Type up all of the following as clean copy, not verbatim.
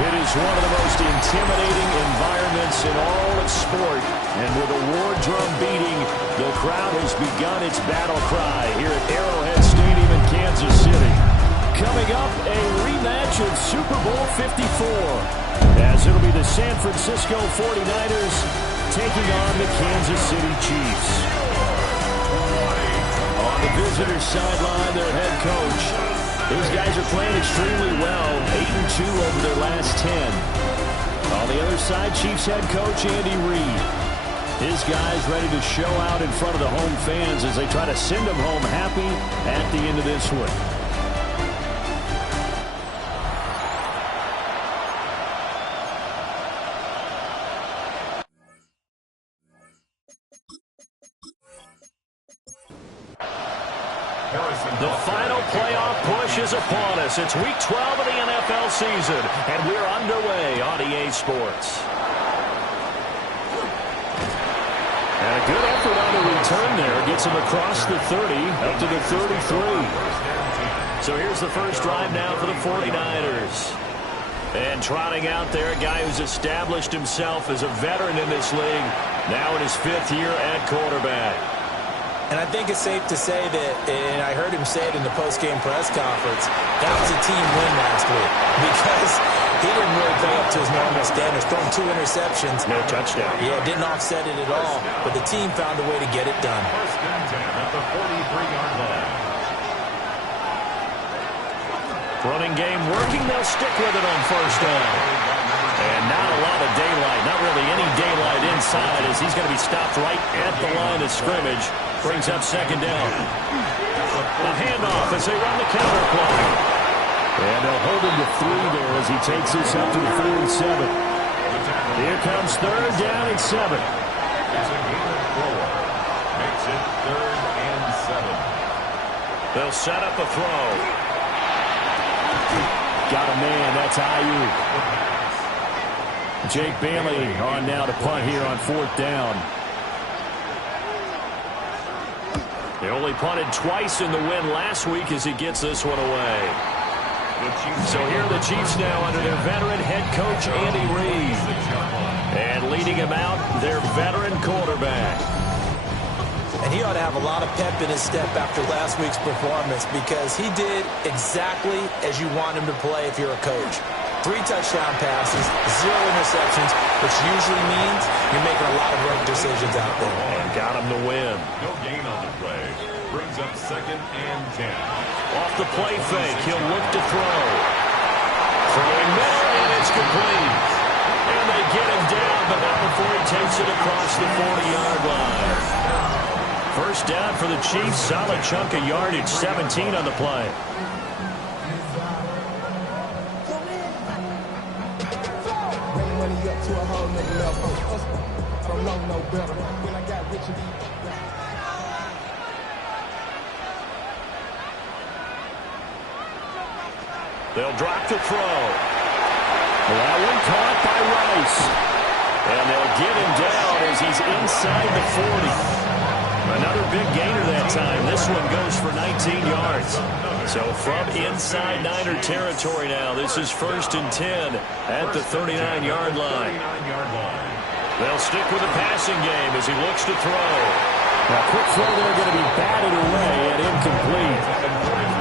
It is one of the most intimidating environments in all of sport. And with a war drum beating, the crowd has begun its battle cry here at Arrowhead Stadium in Kansas City. Coming up, a rematch of Super Bowl 54, as it'll be the San Francisco 49ers taking on the Kansas City Chiefs. On the visitor's sideline, their head coach. These guys are playing extremely well, 8-2 over their last 10. On the other side, Chiefs head coach Andy Reid. His guys ready to show out in front of the home fans as they try to send them home happy at the end of this one. The final playoff push is upon us. It's Week 12 of the NFL season, and we're underway on EA Sports. And a good effort on the return there. Gets him across the 30, up to the 33. So here's the first drive now for the 49ers. And trotting out there, a guy who's established himself as a veteran in this league, now in his 5th year at quarterback. And I think it's safe to say that, and I heard him say it in the post-game press conference, that was a team win last week because he didn't really play up to his normal standards, throwing 2 interceptions. No touchdown. Yeah, didn't offset it at all, but the team found a way to get it done. First and 10 at the 43-yard line. Running game working, they'll stick with it on first down. And not a lot of daylight, not really any daylight inside as he's going to be stopped right at the line of scrimmage. Brings up second down. A handoff as they run the counter play. And they'll hold him to 3 there as he takes this up to the 47. Here comes third down and 7. It's a gain of 4. Makes it 3rd and 7. They'll set up a throw. Got a man, that's Ayuk. Jake Bailey on now to punt here on 4th down. They only punted twice in the win last week as he gets this one away. So here are the Chiefs now under their veteran head coach Andy Reid. And leading him out, their veteran quarterback. And he ought to have a lot of pep in his step after last week's performance because he did exactly as you want him to play if you're a coach. 3 touchdown passes, 0 interceptions, which usually means you're making a lot of right decisions out there. And got him to win. No gain on the play. Brings up 2nd and 10. Off the play fake, he'll look to throw. Throwing middle, and it's complete. And they get him down, but not before he takes it across the 40-yard line. First down for the Chiefs, solid chunk of yardage, 17 on the play. They'll drop the throw. That one caught by Rice. And they'll get him down as he's inside the 40. Another big gainer that time. This one goes for 19 yards. So from inside Niner territory now, this is 1st and 10 at the 39-yard line. They'll stick with the passing game as he looks to throw. A quick throw there going to be batted away and incomplete.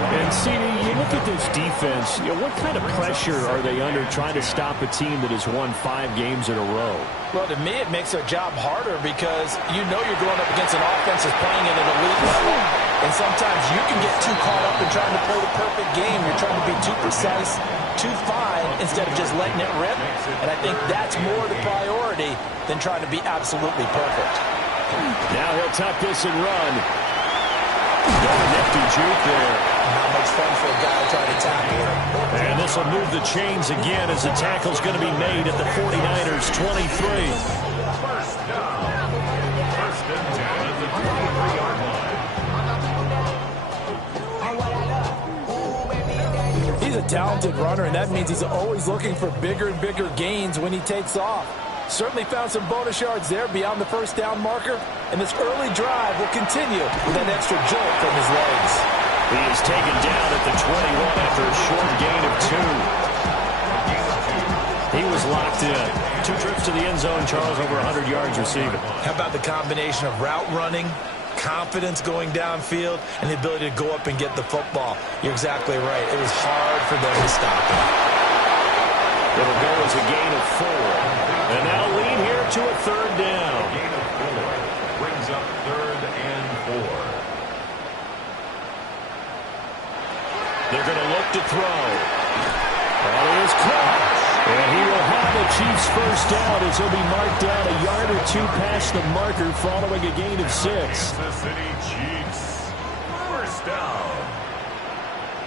And CD, you look at this defense, what kind of pressure are they under trying to stop a team that has won 5 games in a row? Well, to me, it makes their job harder because you know you're going up against an offense that's playing at an elite level. And sometimes you can get too caught up in trying to play the perfect game. You're trying to be too precise, too fine, instead of just letting it rip. And I think that's more the priority than trying to be absolutely perfect. Now he'll tuck this and run. Got a nifty juke there. Not much fun for a guy trying to tackle him. And this will move the chains again as the tackle's going to be made at the 49ers' 23. First down. First and 10 at the 23-yard line. He's a talented runner, and that means he's always looking for bigger and bigger gains when he takes off. Certainly found some bonus yards there beyond the first down marker. And this early drive will continue with an extra jolt from his legs. He is taken down at the 21 after a short gain of 2. He was locked in. 2 trips to the end zone, Charles, over 100 yards receiving. How about the combination of route running, confidence going downfield, and the ability to go up and get the football? You're exactly right. It was hard for them to stop him. It'll go as a gain of 4. And now lead here to a 3rd down. Gain of 4 brings up 3rd and 4. They're going to look to throw. That is caught. And he will have the Chiefs' first down as he'll be marked down a yard or 2 past the marker following a gain of 6. Kansas City Chiefs. First down.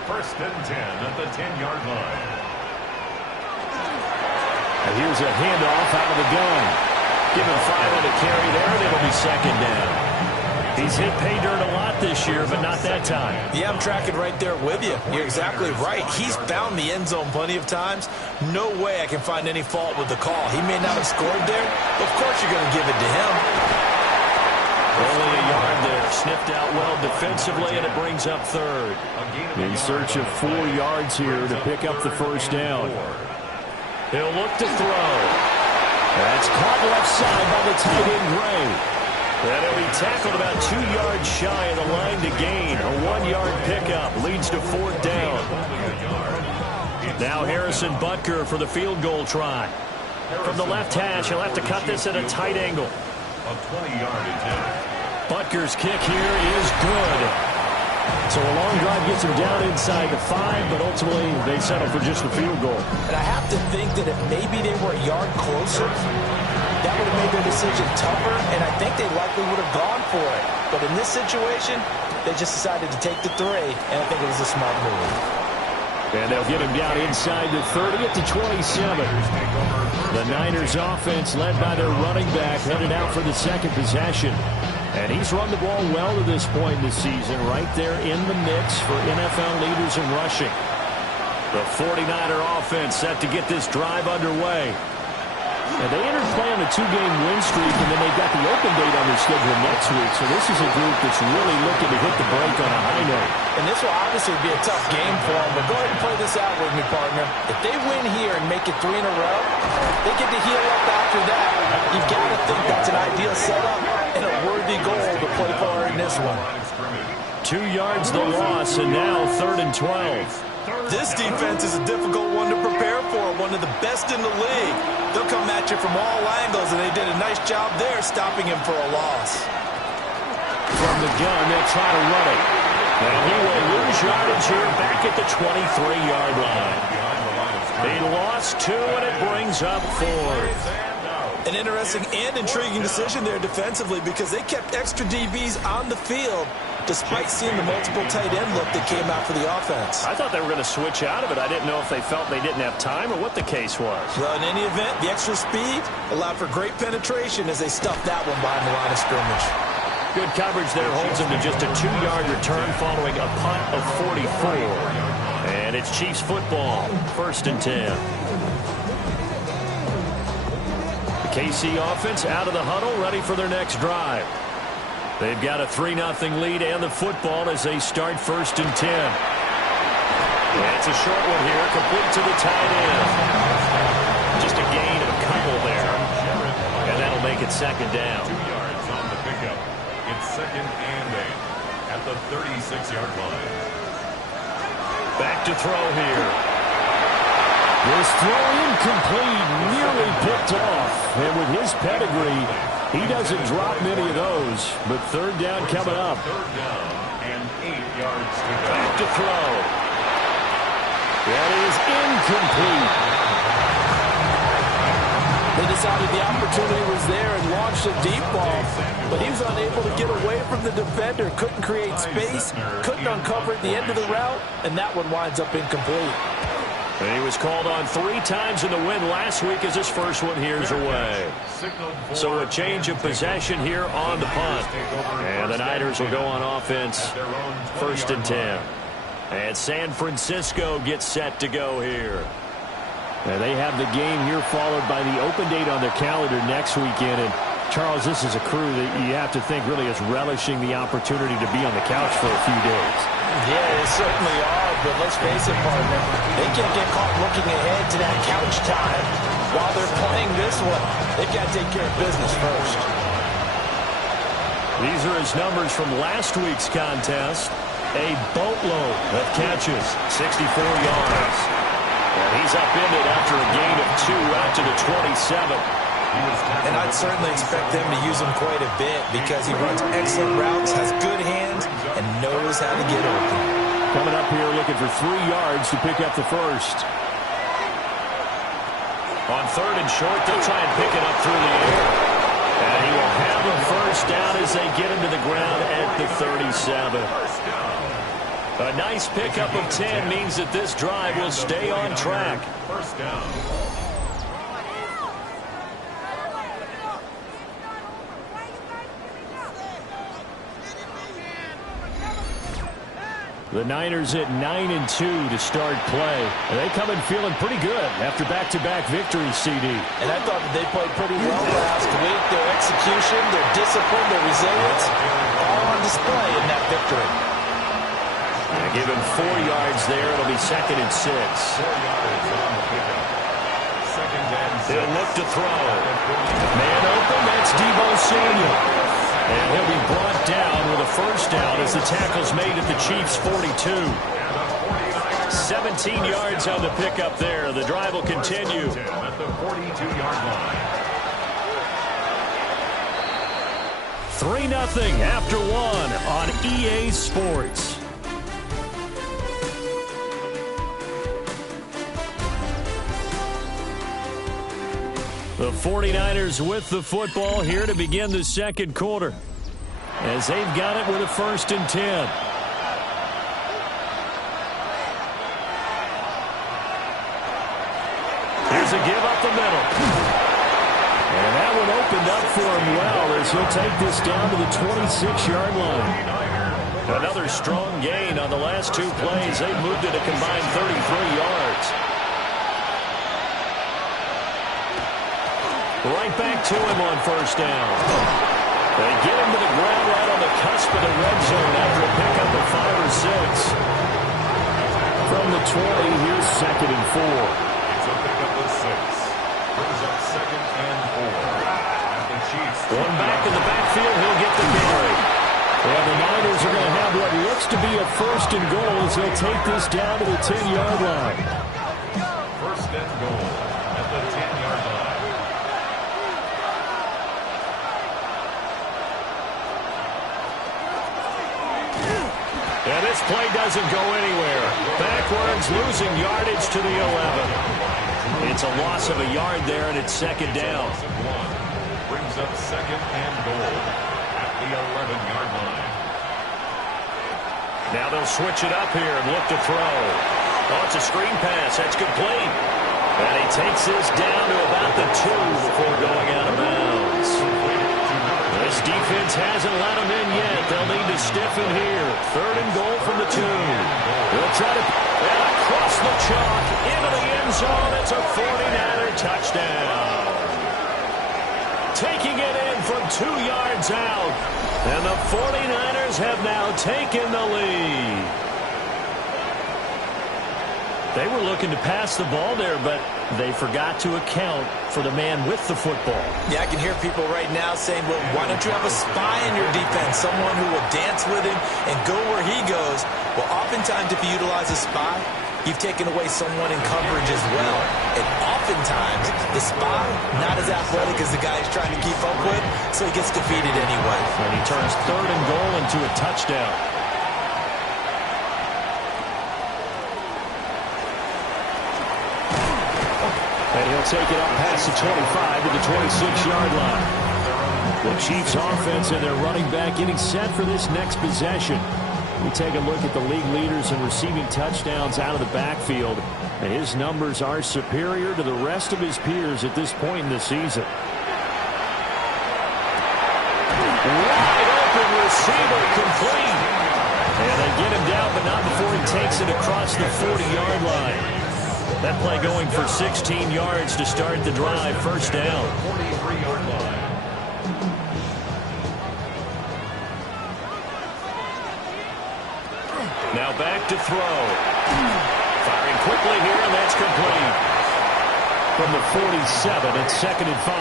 1st and 10 at the 10-yard line. And here's a handoff out of the gun. Give him 5 on the carry there, and it'll be 2nd down. He's hit pay dirt a lot this year, but not that time. Yeah, I'm tracking right there with you. You're exactly right. He's found the end zone plenty of times. No way I can find any fault with the call. He may not have scored there, but of course you're going to give it to him. Only a yard there. Sniffed out well defensively, and it brings up 3rd. In search of 4 yards here to pick up the first down. He'll look to throw. That's caught left side by the tight end, Gray. And he'll be tackled about 2 yards shy of the line to gain. A 1-yard pickup leads to 4th down. Now Harrison Butker for the field goal try. From the left hash, he'll have to cut this at a tight angle. A 20-yard attempt. Butker's kick here is good. So a long drive gets him down inside the 5, but ultimately they settle for just the field goal. And I have to think that if maybe they were a yard closer, that would have made their decision tougher, and I think they likely would have gone for it. But in this situation, they just decided to take the 3, and I think it was a smart move. And they'll get him down inside the 30 at the 27. The Niners offense led by their running back headed out for the 2nd possession. And he's run the ball well to this point in the season, right there in the mix for NFL leaders in rushing. The 49er offense set to get this drive underway. And they entered play on a 2-game win streak, and then they've got the open date on their schedule next week. So this is a group that's really looking to hit the break on a high note. And this will obviously be a tough game for them, but go ahead and play this out with me, partner. If they win here and make it 3 in a row, they get to heal up after that. You've got to think that's an ideal setup and a worthy goal to play for in this one. 2 yards the loss, and now 3rd and 12. This defense is a difficult one to prepare for, one of the best in the league. They'll come at you from all angles, and they did a nice job there stopping him for a loss. From the gun, they'll try to run it. And he will lose yardage here back at the 23-yard line. They lost 2, and it brings up 4th. An interesting and intriguing decision there defensively because they kept extra DBs on the field despite seeing the multiple tight end look that came out for the offense. I thought they were going to switch out of it. I didn't know if they felt they didn't have time or what the case was. Well, in any event, the extra speed allowed for great penetration as they stuffed that one behind the line of scrimmage. Good coverage there holds them to just a 2-yard return following a punt of 44. And it's Chiefs football, 1st and 10. The KC offense out of the huddle, ready for their next drive. They've got a 3-0 lead and the football as they start 1st and 10. That's a short one here, complete to the tight end. Just a gain of a couple there. And that'll make it 2nd down. 2 yards on the pickup. It's 2nd and 8 at the 36-yard line. Back to throw here. This throw incomplete, nearly picked off. And with his pedigree, he doesn't drop many of those. But 3rd down coming up. 3rd down and 8 yards to go. Back to throw. That is incomplete. They decided the opportunity was there and launched a deep ball, but he was unable to get away from the defender, couldn't create space, couldn't uncover at the end of the route, and that one winds up incomplete. And he was called on 3 times in the win last week as his first one here's away. So a change of possession here on the punt. And the Niners will go on offense, 1st and 10. And San Francisco gets set to go here. And they have the game here followed by the open date on their calendar next weekend. And Charles, this is a crew that you have to think really is relishing the opportunity to be on the couch for a few days. Yeah, they certainly are, but let's face it, partner. They can't get caught looking ahead to that couch time while they're playing this one. They've got to take care of business first. These are his numbers from last week's contest. A boatload of catches, 64 yards. And he's upended after a gain of 2 out to the 27. And I'd certainly expect them to use him quite a bit because he runs excellent routes, has good hands, and knows how to get open. Coming up here looking for 3 yards to pick up the first. On 3rd and short, they'll try and pick it up through the air. And he will have a first down as they get him to the ground at the 37. A nice pickup of 10 means that this drive will stay on track. First down. The Niners at 9-2 to start play. And they come in feeling pretty good after back-to-back victories, CD. And I thought that they played pretty well last week. Their execution, their discipline, their resilience, all on display in that victory. Give him 4 yards there. It'll be 2nd and 6. 4 yards on the pickup. 2nd and 6. He'll look to throw. Man open, that's Deebo Samuel. And he'll be brought down with a first down as the tackle's made at the Chiefs' 42. 17 yards on the pickup there. The drive will continue. At the 42-yard line. 3-0 after 1 on EA Sports. The 49ers with the football here to begin the second quarter as they've got it with a 1st and 10. Here's a give up the middle. And that one opened up for him well as he'll take this down to the 26-yard line. Another strong gain on the last 2 plays. They've moved it a combined 33 yards. Right back to him on first down. They get him to the ground right on the cusp of the red zone after a pickup of 5 or 6. From the 20, here's 2nd and 4. It's a pickup of 6. Brings up 2nd and 4. At the Chiefs. One back in the backfield, he'll get the carry. And the Niners are going to have what looks to be a 1st and goal as they'll take this down to the 10-yard line. 1st and goal at the 10-yard line. And this play doesn't go anywhere. Backwards, losing yardage to the 11. It's a loss of a yard there, and it's 2nd down. Brings up 2nd and goal at the 11-yard line. Now they'll switch it up here and look to throw. Oh, it's a screen pass. That's complete. And he takes this down to about the 2 before going out of bounds. This defense hasn't let him in yet. They'll need to stiffen here. 3rd and goal from the 2. They'll try to across the chalk into the end zone. It's a 49er touchdown. Taking it in from 2 yards out. And the 49ers have now taken the lead. They were looking to pass the ball there, but they forgot to account for the man with the football. Yeah, I can hear people right now saying, well, why don't you have a spy in your defense, someone who will dance with him and go where he goes? Well, oftentimes if you utilize a spy, you've taken away someone in coverage as well. And oftentimes, the spy, not as athletic as the guy he's trying to keep up with, so he gets defeated anyway. And he turns 3rd and goal into a touchdown. And he'll take it up past the 25 to the 26-yard line. The Chiefs offense and their running back getting set for this next possession. We take a look at the league leaders in receiving touchdowns out of the backfield. And his numbers are superior to the rest of his peers at this point in the season. Wide open receiver complete. And they get him down, but not before he takes it across the 40-yard line. That play going for 16 yards to start the drive. First down. 43-yard line. Now back to throw. Firing quickly here, and that's complete. From the 47, it's 2nd and 5.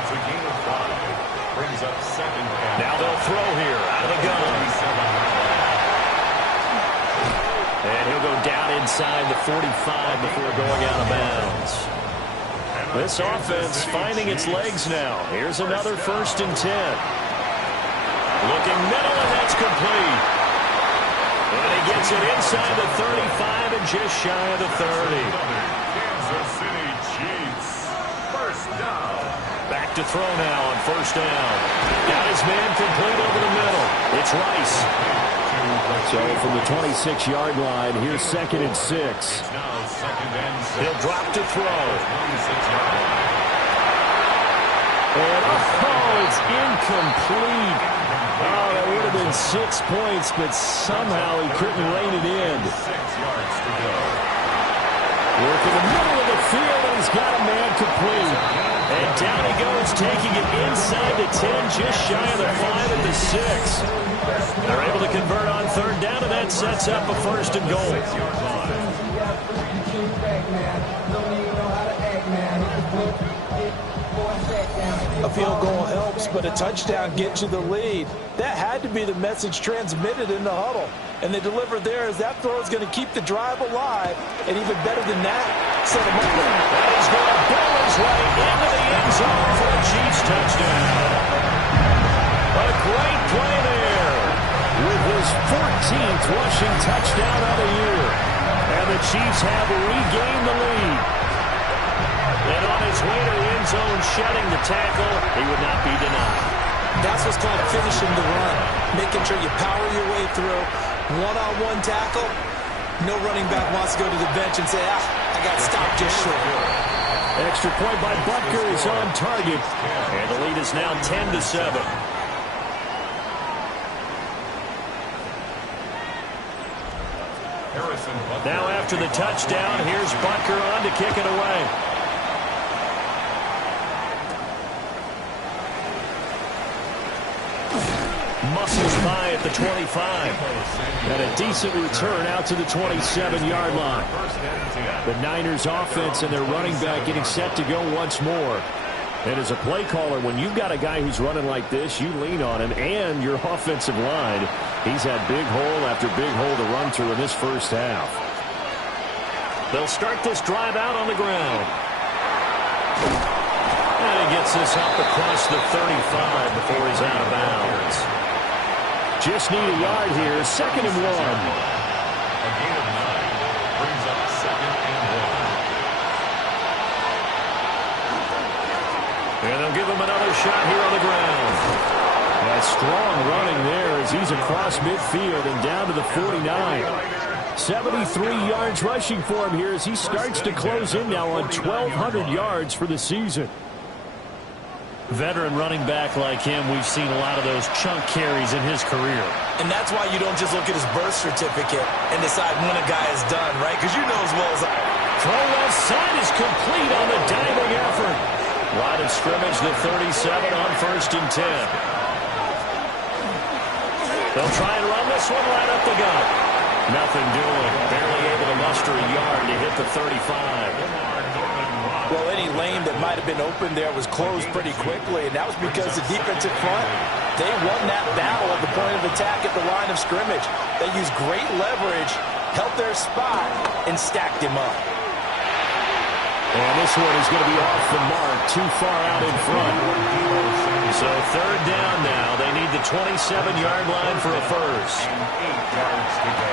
It's a gain of 5. Brings up 2nd down. Now they'll throw here out of the gun. And he'll go down inside the 45 before going out of bounds. This offense finding its legs now. Here's another 1st and 10. Looking middle, and that's complete. And he gets it inside the 35 and just shy of the 30. Kansas City Chiefs. First down. Back to throw now on 1st down. Got his man complete over the middle. It's Rice. So from the 26-yard line, here's 2nd and 6. Now 2nd and 6. He'll drop to throw. 26-yard line. And, it's incomplete. Oh, that would have been 6 points, but somehow he couldn't rein it in. 6 yards to go. Working the middle of the field, and he's got a man complete. And down he goes, taking it inside the 10, just shy of the 5 at the 6. They're able to convert on 3rd down, and that sets up a 1st and goal. 6-yard line. A field goal helps, but a touchdown gets you the lead. That had to be the message transmitted in the huddle. And they delivered there as that throw is going to keep the drive alive. And even better than that, set him up. That is going to blow his way into the end zone for a Chiefs touchdown. A great play there with his 14th rushing touchdown of the year. And the Chiefs have regained the lead. And on his way to the end zone, shedding the tackle, he would not be denied. That's what's called finishing the run. Making sure you power your way through. One-on-one tackle. No running back wants to go to the bench and say, I got stopped just short. Extra point by Butker is on target. And the lead is now 10-7. Now after the touchdown, here's Butker on to kick it away. Muscles by at the 25. And a decent return out to the 27-yard line. The Niners offense and their running back getting set to go once more. And as a play caller, when you've got a guy who's running like this, you lean on him and your offensive line. He's had big hole after big hole to run through in this first half. They'll start this drive out on the ground. And he gets this up across the 35 before he's out of bounds. Just need a yard here. 2nd and 1. A gain of 9 brings up 2nd and 1. And they'll give him another shot here on the ground. That strong running there as he's across midfield and down to the 49. 73 yards rushing for him here as he starts to close in now on 1,200 yards for the season. Veteran running back like him, we've seen a lot of those chunk carries in his career. And that's why you don't just look at his birth certificate and decide when a guy is done, right? Because you know as well as I. Throw left side is complete on the diving effort. Line of scrimmage, the 37 on 1st and 10. They'll try and run this one right up the gut. Nothing doing. Barely able to muster a yard to hit the 35. Well, any lane that might have been open there was closed pretty quickly, and that was because the defensive front, they won that battle at the point of attack at the line of scrimmage. They used great leverage, held their spot, and stacked him up. And this one is going to be off the mark, too far out in front. So 3rd down now. They need the 27-yard line for a first. 8 yards to go.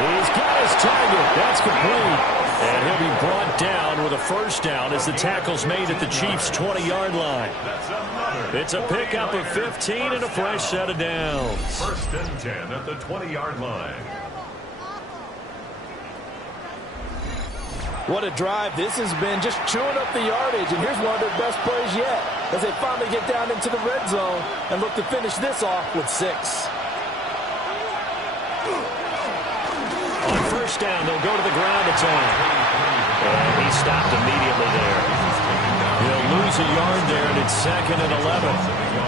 He's got his target. That's complete. And he'll be brought down with a first down as the tackle's made at the Chiefs' 20-yard line. It's a pickup of 15 and a fresh set of downs. 1st and 10 at the 20-yard line. What a drive this has been, just chewing up the yardage. And here's one of their best plays yet as they finally get down into the red zone and look to finish this off with 6. On 1st down, they'll go to the ground. It's on. And he stopped immediately there. He'll lose a yard there, and it's 2nd and 11.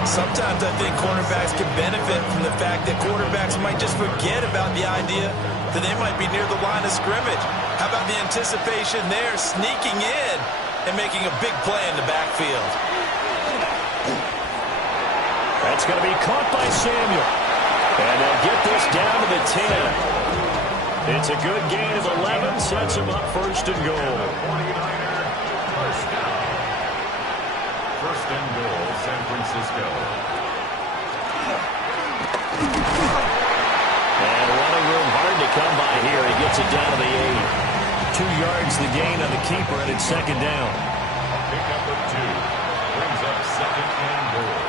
Sometimes I think cornerbacks can benefit from the fact that quarterbacks might just forget about the idea that they might be near the line of scrimmage. How about the anticipation there, sneaking in and making a big play in the backfield? That's going to be caught by Samuel. And they'll get this down to the 10. It's a good gain of 11, sets him up 1st and goal. 49er, first down. 1st and goal, San Francisco. And running room hard to come by here. He gets it down to the 8. 2 yards the gain on the keeper, and it's 2nd down. A pickup of 2. Brings up 2nd and goal.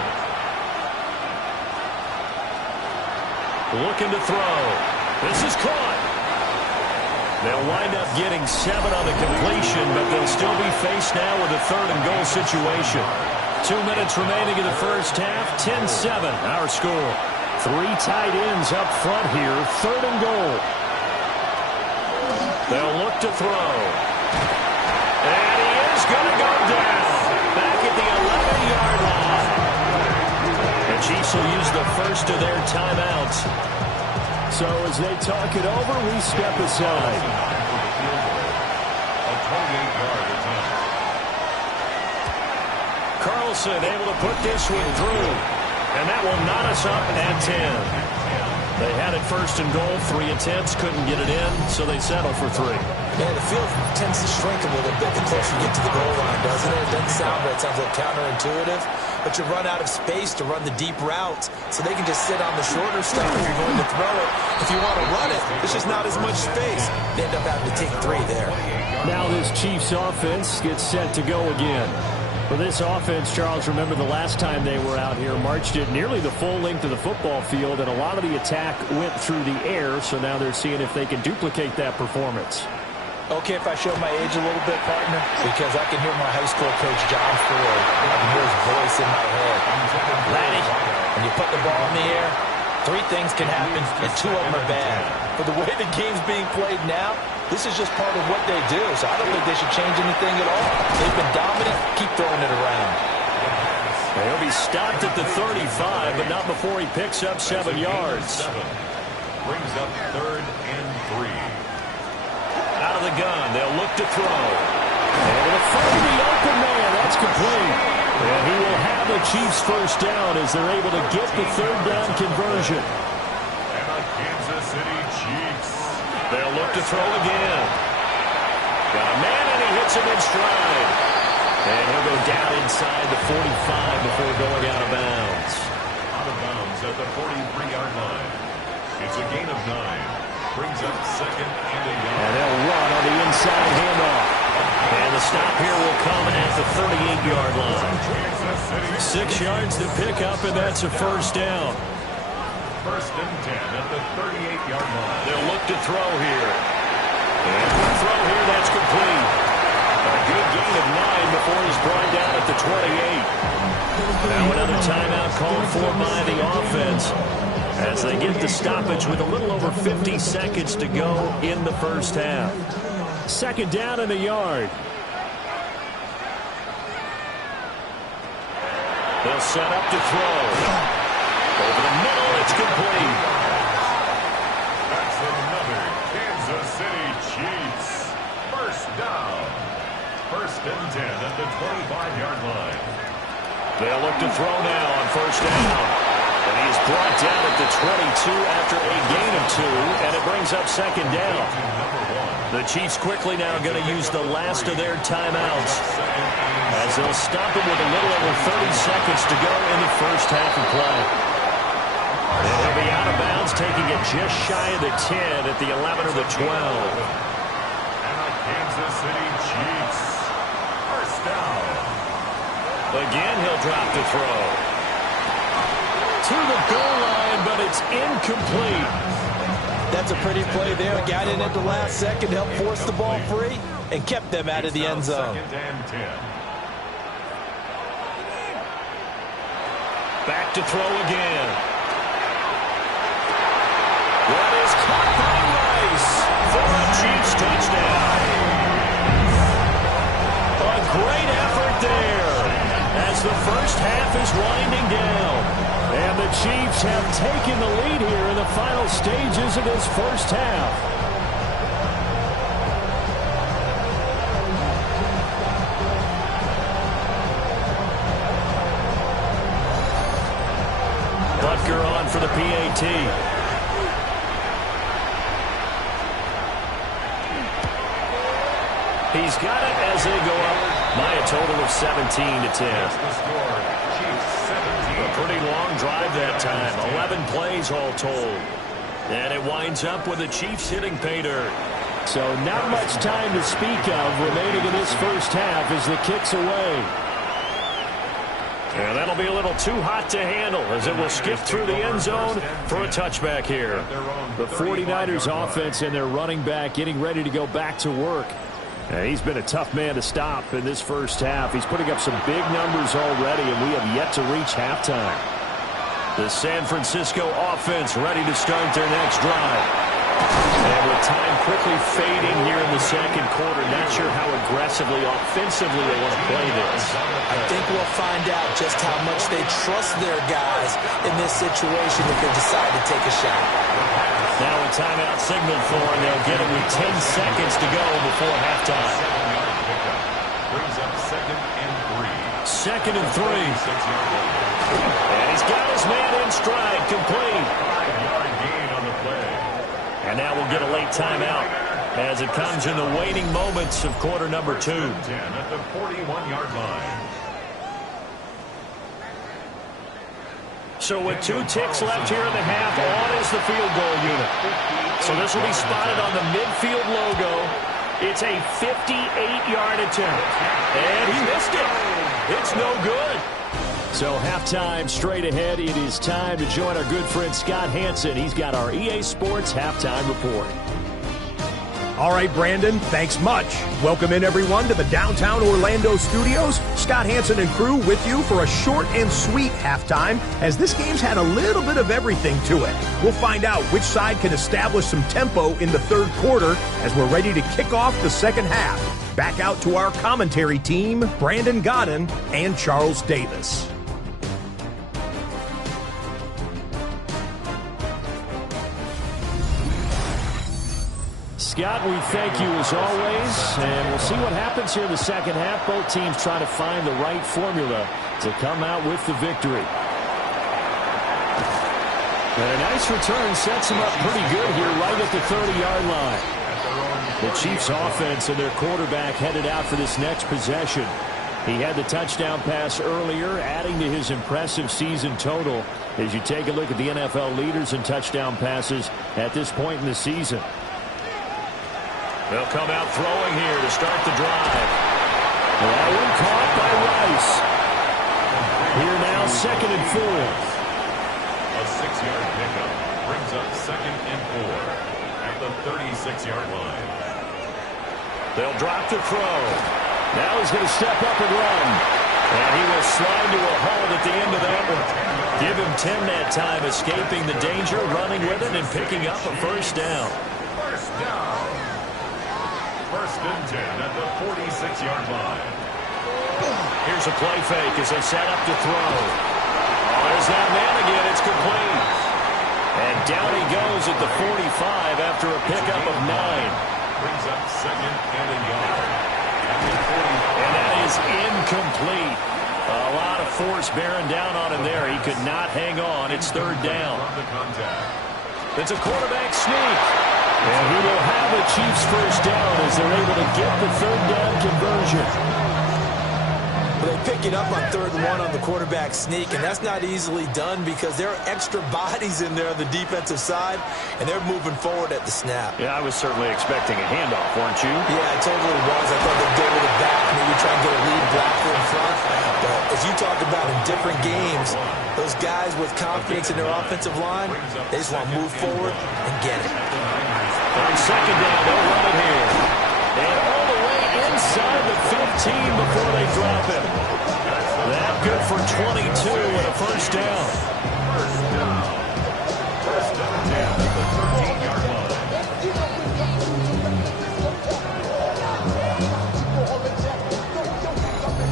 Looking to throw. This is caught. They'll wind up getting 7 on the completion, but they'll still be faced now with a 3rd and goal situation. 2 minutes remaining in the first half. 10-7, our score. 3 tight ends up front here. 3rd and goal. They'll look to throw. And he is going to go down. Back at the 11-yard line. The Chiefs will use the first of their timeouts. So as they talk it over, we step aside. A 28-yard attempt. Carlson able to put this one through. And that will knot us up at 10. They had it 1st and goal. 3 attempts, couldn't get it in, so they settle for 3. Yeah, the field tends to shrink a little bit the closer you get to the goal line, doesn't it? It doesn't sound right. It sounds like counterintuitive. But you run out of space to run the deep routes, so they can just sit on the shorter stuff if you're going to throw it. If you want to run it, there's just not as much space. They end up having to take 3 there. Now this Chiefs offense gets set to go again. For this offense, Charles, remember the last time they were out here, marched it nearly the full length of the football field, and a lot of the attack went through the air, so now they're seeing if they can duplicate that performance. Okay, if I show my age a little bit, partner, because I can hear my high school coach, John Ford. I can hear his voice in my head. Laddie, when you put the ball in the air, 3 things can happen, and 2 of them are bad. But the way the game's being played now, this is just part of what they do, so I don't think they should change anything at all. They've been dominant. Keep throwing it around. He'll be stopped at the 35, but not before he picks up 7 yards. Brings up 3rd and 3. Out of the gun, they'll look to throw. Able to find the open man. That's complete. And he will have the Chiefs first down as they're able to get the 3rd down conversion. And the Kansas City Chiefs. They'll look to throw again. Got a man, and he hits him in stride. And he'll go down inside the 45 before going out of bounds. Out of bounds at the 43-yard line. It's a gain of 9. Brings up 2nd and a yard. And they'll run on the inside handoff. And the stop here will come at the 38-yard line. 6 yards to pick up, and that's a first down. 1st and 10 at the 38-yard line. They'll look to throw here. And the throw here, that's complete. A good gain of 9 before he's brought down at the 28. Now another timeout called for by the offense as they get the stoppage with a little over 50 seconds to go in the first half. 2nd down and a yard. They'll set up to throw. Over the middle, it's complete. That's another Kansas City Chiefs. First down. 1st and 10 at the 25-yard line. They'll look to throw now on 1st down. And he's brought down at the 22 after a gain of 2, and it brings up 2nd down. The Chiefs quickly now going to use the last of their timeouts as they'll stop him with a little over 30 seconds to go in the first half of play. And he'll be out of bounds, taking it just shy of the 10 at the 11 or the 12. And the Kansas City Chiefs. First down. Again, he'll drop to throw. To the goal line, but it's incomplete. That's a pretty play there. Got in at the last second, helped force the ball free, and kept them out of the end zone. 2nd and 10. Back to throw again. That is caught by Rice for a Chiefs touchdown. as the first half is winding down. And the Chiefs have taken the lead here in the final stages of this first half. Butker on for the PAT. He's got it as they go up by a total of 17-10. A pretty long drive that time. 11 plays all told. And it winds up with the Chiefs hitting pay dirt. So not much time to speak of remaining in this first half as the kick's away. And that'll be a little too hot to handle as it will skip through the end zone for a touchback here. The 49ers offense and their running back getting ready to go back to work. And he's been a tough man to stop in this first half. He's putting up some big numbers already, and we have yet to reach halftime. The San Francisco offense ready to start their next drive. And with time quickly fading here in the second quarter, not sure how aggressively, offensively they want to play this. I think we'll find out just how much they trust their guys in this situation if they decide to take a shot. Now a timeout signal for, and they'll get it with 10 seconds to go before halftime. Brings up 2nd and 3. 2nd and 3. And he's got his man in stride, complete. 5-yard gain on the play. And now we'll get a late timeout as it comes in the waning moments of quarter number 2. 10 at the 41-yard line. So with 2 ticks left here in the half, on is the field goal unit. So this will be spotted on the midfield logo. It's a 58-yard attempt. And he missed it. It's no good. So halftime straight ahead. It is time to join our good friend Scott Hanson. He's got our EA Sports halftime report. All right, Brandon, thanks much. Welcome in, everyone, to the downtown Orlando studios. Scott Hanson and crew with you for a short and sweet halftime, as this game's had a little bit of everything to it. We'll find out which side can establish some tempo in the third quarter as we're ready to kick off the second half. Back out to our commentary team, Brandon Godden and Charles Davis. Scott, we thank you as always, and we'll see what happens here in the second half. Both teams trying to find the right formula to come out with the victory. And a nice return sets them up pretty good here right at the 30-yard line. The Chiefs offense and their quarterback headed out for this next possession. He had the touchdown pass earlier, adding to his impressive season total as you take a look at the NFL leaders in touchdown passes at this point in the season. They'll come out throwing here to start the drive. That one caught by Rice. Here now, 2nd and 4. A 6-yard pickup brings up 2nd and 4 at the 36-yard line. They'll drop to throw. Now he's going to step up and run. And he will slide to a hold at the end of that one. Give him 10 that time, escaping the danger, running with it, and picking up a first down. First down. 1st and 10 at the 46-yard line. Here's a play fake as they set up to throw. There's that man again. It's complete. And down he goes at the 45 after a pickup of 9. Brings up 2nd and a yard. And that is incomplete. A lot of force bearing down on him there. He could not hang on. It's 3rd down. It's a quarterback sneak. And he will have a Chiefs first down as they're able to get the 3rd down conversion. They pick it up on 3rd and 1 on the quarterback sneak, and that's not easily done because there are extra bodies in there on the defensive side, and they're moving forward at the snap. Yeah, I was certainly expecting a handoff, weren't you? Yeah, it totally was. I thought they'd go with it back, maybe try and get a lead blocker in front. But as you talked about in different games, those guys with confidence in their offensive line, they just want to move forward and get it. On 2nd down, they'll run it here. And all the way inside the 15 before they drop him. That good for 22 and a first down. First down 10 at the 13-yard line.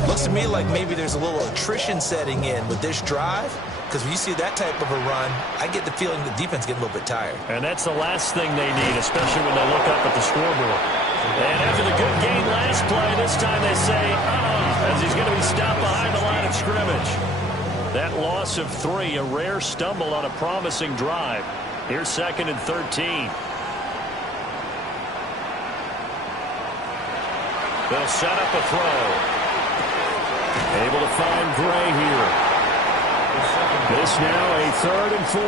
Looks to me like maybe there's a little attrition setting in with this drive, because when you see that type of a run, I get the feeling the defense getting a little bit tired. And that's the last thing they need, especially when they look up at the scoreboard. And after the good game last play, this time they say, as he's going to be stopped behind the line of scrimmage. That loss of 3, a rare stumble on a promising drive. Here's 2nd and 13. They'll set up a throw. Able to find Gray here. This now a 3rd and 4.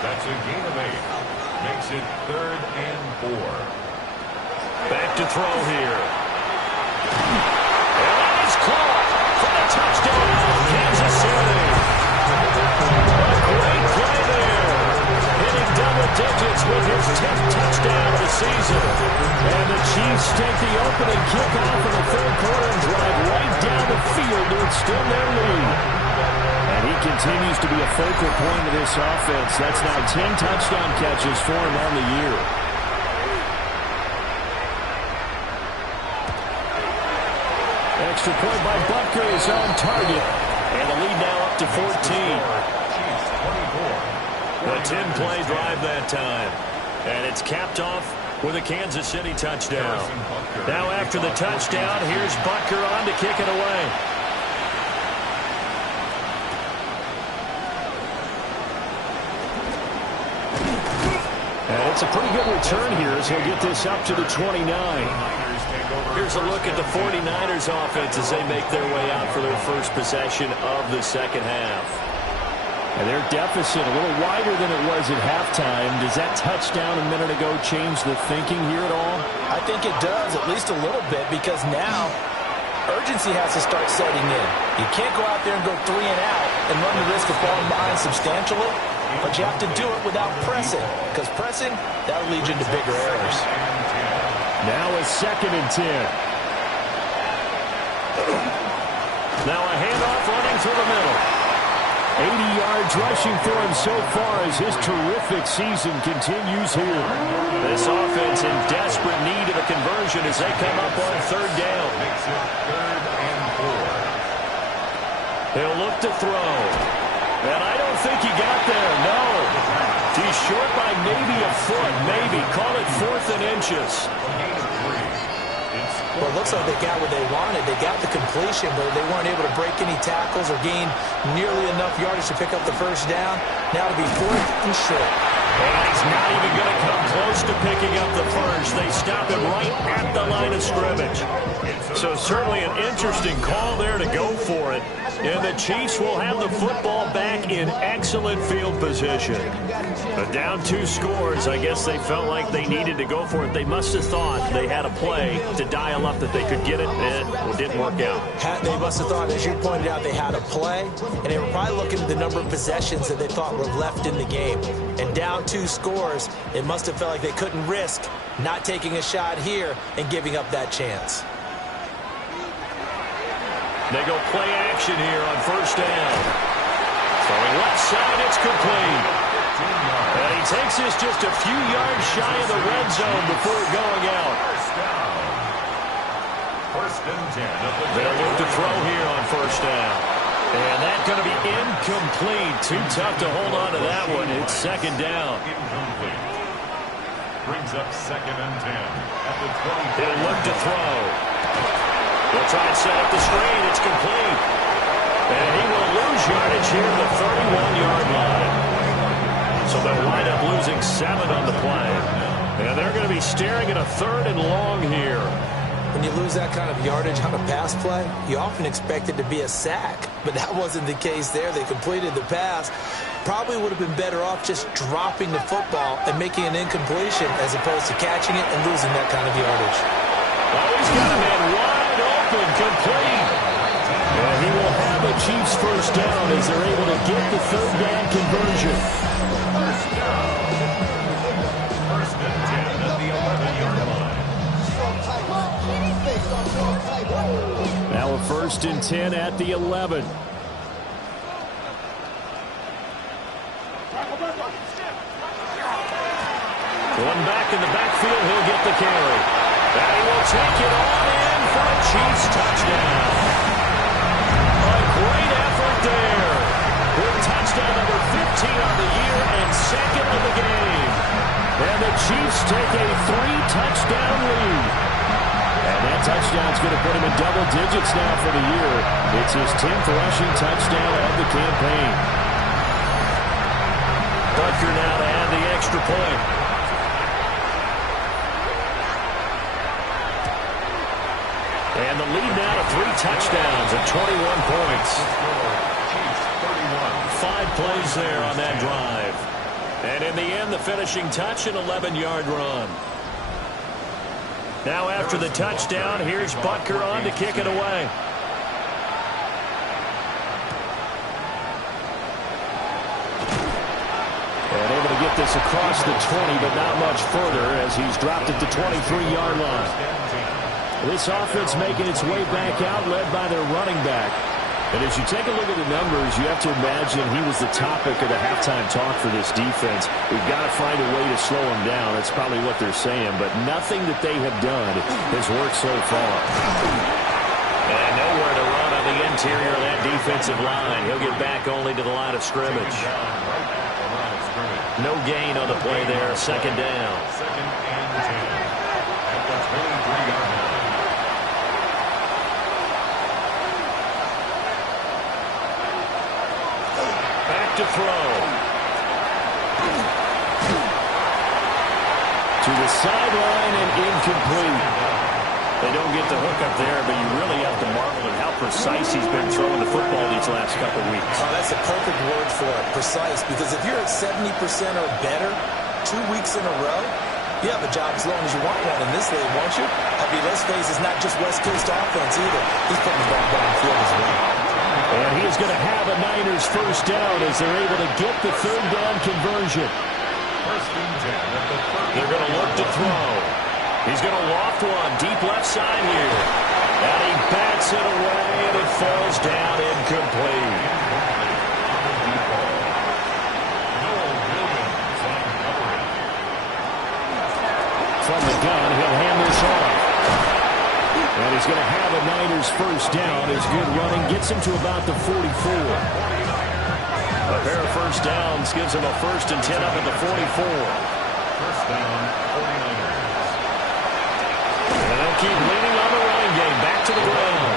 That's a gain of 8. Makes it 3rd and 4. Back to throw here. And that is caught for the touchdown, Kansas City. A great play there. Hitting double digits with his 10th touchdown of the season. And the Chiefs take the opening kickoff in the 3rd quarter and drive right down the field to extend their lead. And he continues to be a focal point of this offense. That's now 10 touchdown catches for him on the year. Extra point by Butker is on target. And the lead now up to 14. A 10-play drive that time. And it's capped off with a Kansas City touchdown. Now after the touchdown, here's Butker on to kick it away. And it's a pretty good return here as he'll get this up to the 29. Here's a look at the 49ers offense as they make their way out for their first possession of the second half. And their deficit a little wider than it was at halftime. Does that touchdown a minute ago change the thinking here at all? I think it does, at least a little bit, because now urgency has to start setting in. You can't go out there and go 3 and out and run the risk of falling behind substantially, but you have to do it without pressing, because pressing, that'll lead you into bigger errors. Now a 2nd and 10. Now a handoff running through the middle. 80 yards rushing for him so far as his terrific season continues here. This offense in desperate need of a conversion as they come up on 3rd down. Makes it 3rd and 4. He'll look to throw. And I don't think he got there, no. He's short by maybe a foot, maybe. Call it 4th and inches. Well, it looks like they got what they wanted. They got the completion, but they weren't able to break any tackles or gain nearly enough yardage to pick up the first down. Now to be 4th and short. And he's not even going to come close to picking up the first. They stop him right at the line of scrimmage. So certainly an interesting call there to go for it. And the Chiefs will have the football back in excellent field position. But down 2 scores, I guess they felt like they needed to go for it. They must have thought they had a play to dial up that they could get it, and it didn't work out. They must have thought, as you pointed out, they had a play, and they were probably looking at the number of possessions that they thought were left in the game. And down 2 scores, it must have felt like they couldn't risk not taking a shot here and giving up that chance. They go play action here on 1st down. Throwing left side, it's complete. And he takes this just a few yards shy of the red zone before going out. 1st and 10. They'll look to throw here on 1st down. And that's going to be incomplete. Too tough to hold on to that one. It's 2nd down. Incomplete. Brings up 2nd and 10 at the 20. He'll look to throw. They'll try and set up the screen. It's complete. And he will lose yardage here at the 31-yard line. So they'll wind up losing 7 on the play. And they're going to be staring at a 3rd and long here. When you lose that kind of yardage on a pass play, you often expect it to be a sack. But that wasn't the case there. They completed the pass. Probably would have been better off just dropping the football and making an incompletion as opposed to catching it and losing that kind of yardage. Oh, he's got a man wide open, complete. And he will have a Chiefs first down as they're able to get the 3rd down conversion. First down. 1st and 10 at the 11-yard line. Now a 1st and 10 at the 11. One back in the backfield, he'll get the carry. And he will take it on in for a Chiefs touchdown. A great effort there. With touchdown number 15 on the year and second of the game. And the Chiefs take a 3-touchdown lead. And that touchdown's going to put him in double digits now for the year. It's his 10th rushing touchdown of the campaign. Butker now to add the extra point. And the lead now to 3 touchdowns at 21 points. 5 plays there on that drive. And in the end, the finishing touch, an 11-yard run. Now after the touchdown, here's Butker on to kick it away. And able to get this across the 20, but not much further as he's dropped it to 23-yard line. This offense making its way back out, led by their running back. And as you take a look at the numbers, you have to imagine he was the topic of the halftime talk for this defense. We've got to find a way to slow him down. That's probably what they're saying. But nothing that they have done has worked so far. And nowhere to run on the interior of that defensive line. He'll get back only to the line of scrimmage. No gain on the play there. Second down. Second and 10 at the 23-yard line. To throw. To the sideline and incomplete. They don't get the hook up there, but you really have to marvel at how precise he's been throwing the football these last couple weeks. Oh, that's a perfect word for it, precise, because if you're at 70% or better 2 weeks in a row, you have a job as long as you want one in this league, won't you? I mean, let's face it, it's not just West Coast offense either. He's putting the ball down the field as well. And he is going to have a Niners first down as they're able to get the third down conversion. First and 10 at the 30. They're going to look to throw. He's going to loft one deep left side here. And he bats it away, and it falls down incomplete. From the gun, he'll hand this off. And he's going to have a Niners first down. His good running gets him to about the 44. A pair of first downs gives him a 1st and 10 up at the 44. First down, 49ers. And they'll keep leaning on the running game. Back to the ground.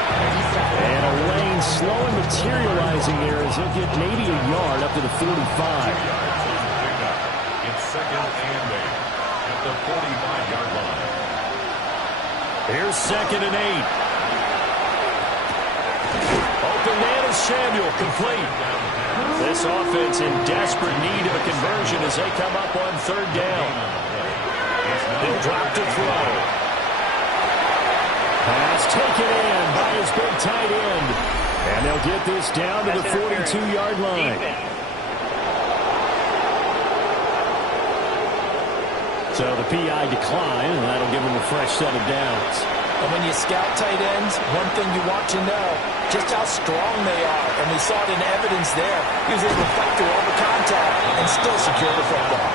And a lane slow and materializing there as he'll get maybe a yard up to the 45. 2 yards is the pickup. It's second and 8 at the 45-yard line. Here's second and 8. Open man is Samuel, complete. This offense in desperate need of a conversion as they come up on third down. They'll drop to throw. Pass taken in by his big tight end. And they'll get this down to the 42-yard line. So the PI decline, and that'll give him a fresh set of downs. And when you scout tight ends, one thing you want to know, just how strong they are. And we saw it in evidence there. He was able to fight through all the contact and still secure the football.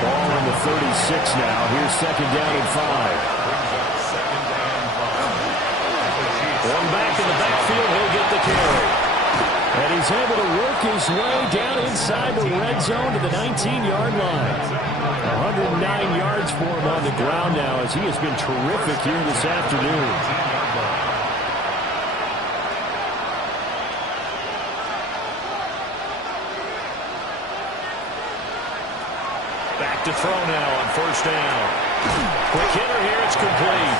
Ball on the 36 now. Here's second down and 5. One back in the backfield, he'll get the carry. And he's able to work his way down inside the red zone to the 19-yard line. 109 yards for him on the ground now as he has been terrific here this afternoon. Back to throw now on first down. Quick hitter here, it's complete.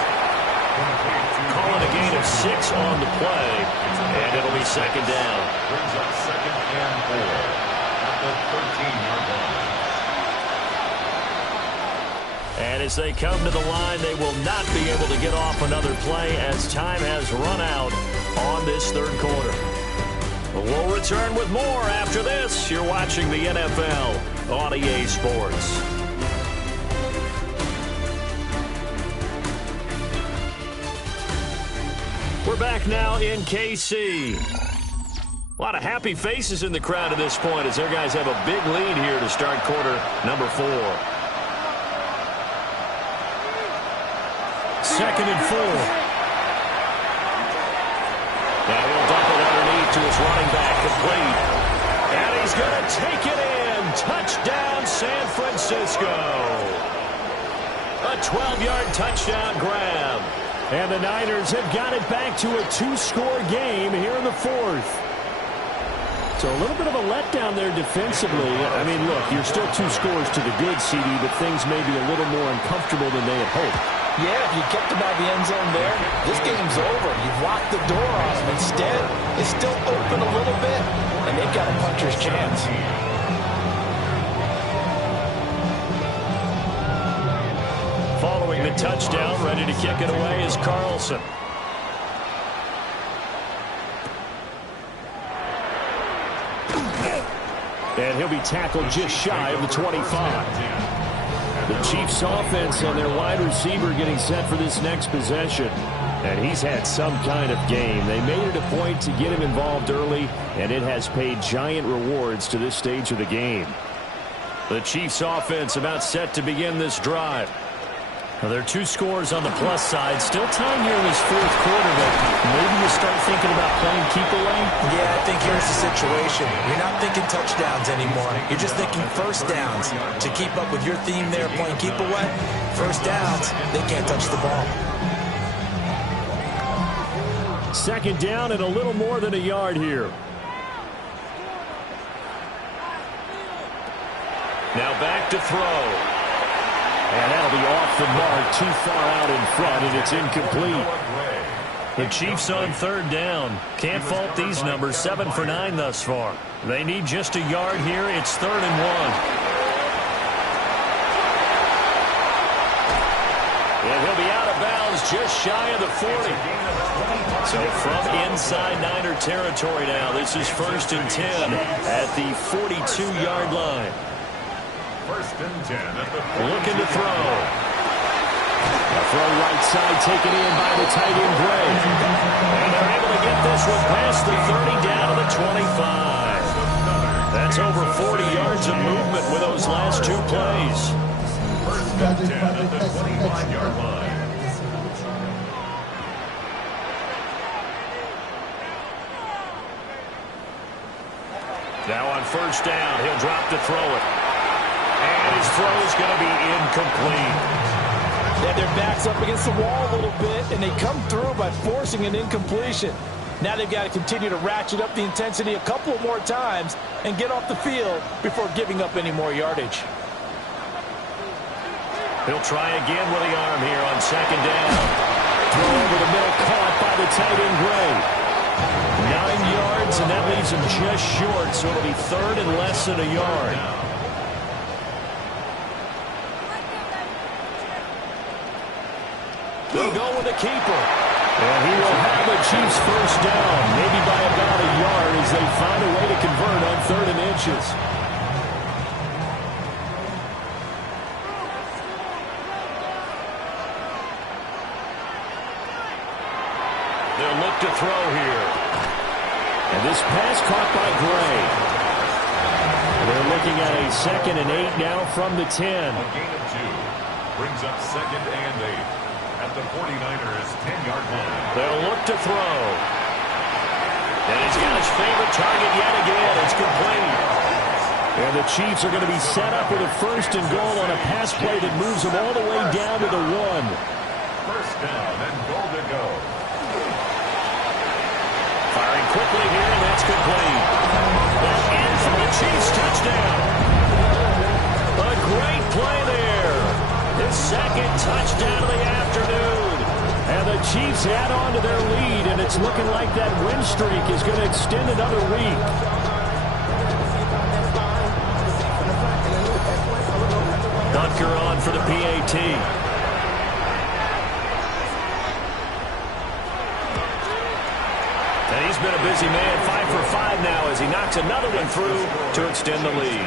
Calling a gain of 6 on the play, and it'll be second down. Brings up second and 4 at the 13-yard line. And as they come to the line, they will not be able to get off another play as time has run out on this third quarter. We'll return with more after this. You're watching the NFL on EA Sports. We're back now in KC. A lot of happy faces in the crowd at this point as their guys have a big lead here to start quarter number 4. 2nd and 4. Now he'll dump it underneath to his running back, complete. And he's going to take it in. Touchdown, San Francisco. A 12-yard touchdown grab. And the Niners have got it back to a 2-score game here in the 4th. So a little bit of a letdown there defensively. I mean, look, you're still 2 scores to the good, CD, but things may be a little more uncomfortable than they had hoped. Yeah, if you kept them out of the end zone there, this game's over. You've locked the door on them. Instead, it's still open a little bit, and they've got a puncher's chance. Following the touchdown, ready to kick it away is Carlson. And he'll be tackled just shy of the 25. The Chiefs offense and their wide receiver getting set for this next possession. And he's had some kind of game. They made it a point to get him involved early, and it has paid giant rewards to this stage of the game. The Chiefs offense about set to begin this drive. Well, there are 2 scores on the plus side. Still time here in this 4th quarter, but maybe you start thinking about playing keep away? Yeah, I think here's the situation. You're not thinking touchdowns anymore. You're just thinking first downs. To keep up with your theme there, playing keep away, first downs, they can't touch the ball. 2nd down and a little more than a yard here. Now back to throw. And that'll be off the mark, too far out in front, and it's incomplete. The Chiefs on 3rd down. Can't fault these numbers, 7 for 9 thus far. They need just a yard here. It's 3rd and 1. And he'll be out of bounds just shy of the 40. So from inside Niner territory now, this is 1st and 10 at the 42-yard line. 1st and 10 at the looking to throw. A throw right side taken in by the tight end Gray. And they're able to get this one past the 30 down to the 25. That's over 40 yards of movement with those last 2 plays. 1st and 10 at the 25-yard line. Now on 1st down, he'll drop to throw it. And his throw is going to be incomplete. Yeah, their back's up against the wall a little bit, and they come through by forcing an incompletion. Now they've got to continue to ratchet up the intensity a couple more times and get off the field before giving up any more yardage. He'll try again with the arm here on 2nd down. Throw over the middle, caught by the tight end Gray. 9 yards, and that leaves him just short, so it'll be 3rd and less than a yard. They'll go with the keeper. And he will have the Chiefs 1st down, maybe by about a yard as they find a way to convert on 3rd and inches. They'll look to throw here. And this pass caught by Gray. They're looking at a 2nd and 8 now from the 10. A gain of 2 brings up 2nd and 8. At the 49ers 10-yard line. They'll look to throw. And he's got his favorite target yet again. It's complete. And the Chiefs are going to be set up with a 1st and goal on a pass play that moves them all the way down to the 1. 1st down and goal to go. Firing quickly here, and that's complete. And in for the Chiefs touchdown. A great play there. His 2nd touchdown of the afternoon. And the Chiefs add on to their lead, and it's looking like that win streak is going to extend another week. Butker on for the PAT. And he's been a busy man, 5 for 5 now as he knocks another one through to extend the lead.